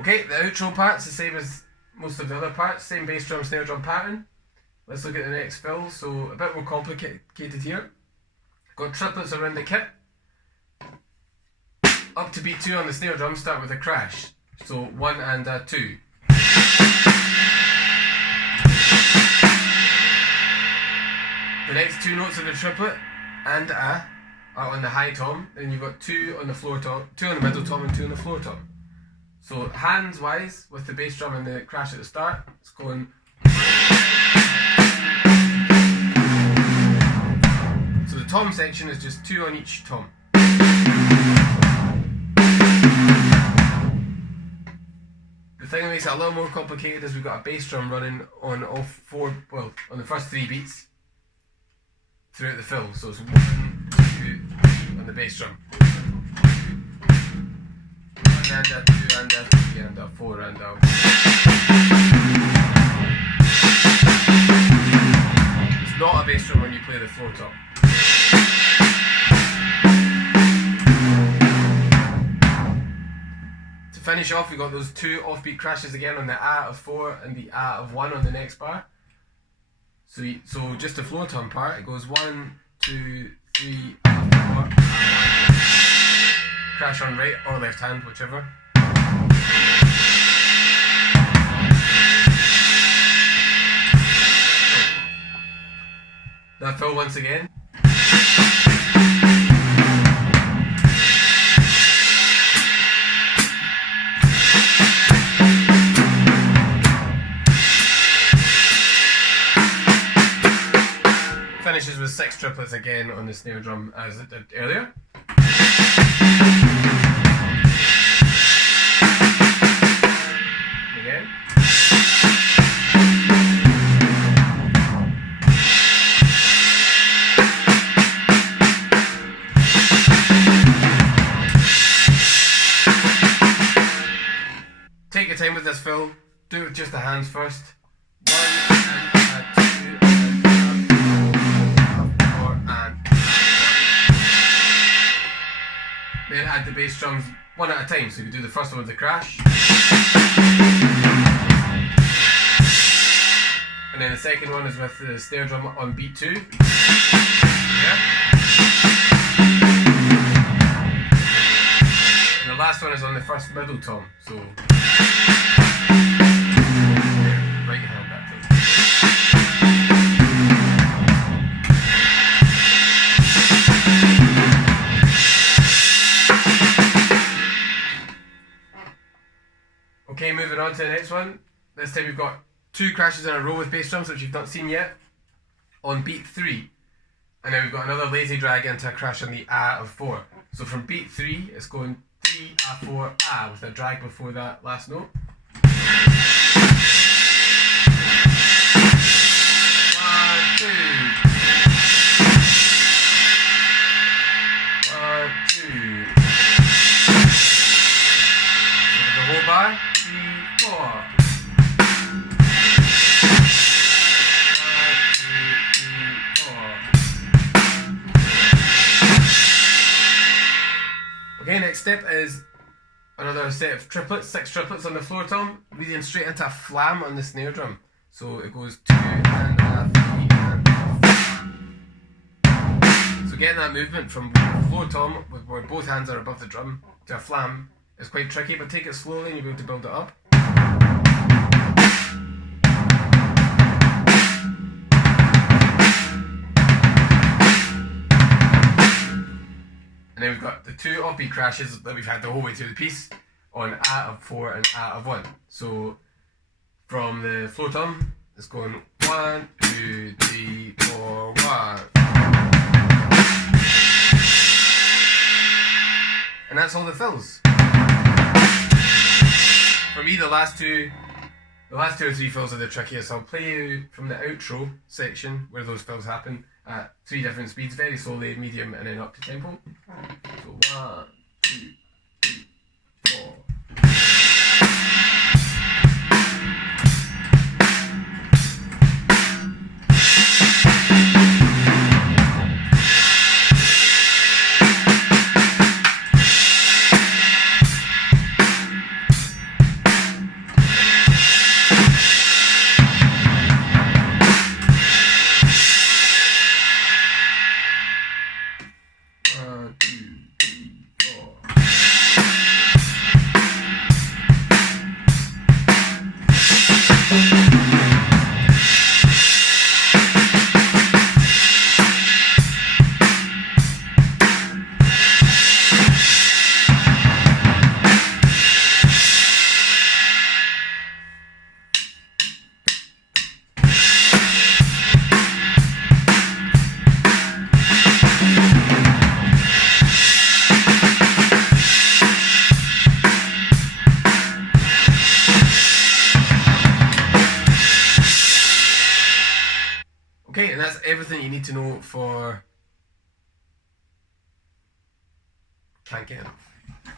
Okay, the outro part's the same as most of the other parts, same bass drum, snare drum pattern. Let's look at the next fill. So a bit more complicated here. Got triplets around the kit. Up to beat 2 on the snare drum, start with a crash. So 1 and a 2. The next 2 notes of the triplet and a are on the high tom. Then you've got 2 on the floor tom, 2 on the middle tom and 2 on the floor tom. So hands wise, with the bass drum and the crash at the start, it's going. So the tom section is just 2 on each tom. The thing that makes it a little more complicated is we've got a bass drum running on all 4, well, on the first 3 beats throughout the fill. So it's 1, 2, 3 on the bass drum. 1 and a 2 and a 3 and a 4 and a. It's not a bass drum when you play the floor tom. To finish off, we got those 2 offbeat crashes again on the A of 4 and the A of 1 on the next bar. So just the floor tom part, it goes 1, 2, 3, A, 4. Crash on right or left hand, whichever. That fill once again. Finishes with 6 triplets again on the snare drum as it did earlier. Again. Take your time with this fill. Do it with just the hands first. 1 and 2 and 4 and 1. Then add the bass drums one at a time. So you do the first one with the crash. And then the second one is with the snare drum on beat 2. Yeah. And the last one is on the first middle tom. So right hand that time. Okay, moving on to the next one. This time we've got 2 crashes in a row with bass drums, which you've not seen yet, on beat 3. And then we've got another lazy drag into a crash on the A of 4. So from beat 3, it's going 3, A, 4, A, with a drag before that last note. 1, 2. 1, 2. So the whole bar, 3, 4. Okay, next step is another set of triplets, 6 triplets on the floor tom, leading straight into a flam on the snare drum. So it goes 2 and a 3 and a. So getting that movement from floor tom, where both hands are above the drum, to a flam is quite tricky, but take it slowly and you'll be able to build it up. And then we've got the 2 offbeat crashes that we've had the whole way through the piece on A of 4 and A of 1. So from the floor tom, it's going 1, 2, 3, 4, 1. And that's all the fills. For me, the last two or 3 fills are the trickiest. I'll play you from the outro section where those fills happen at 3 different speeds, very slowly, medium, and then up to tempo. So 1, 2, 3, 4. everything you need to know for... Can't get it.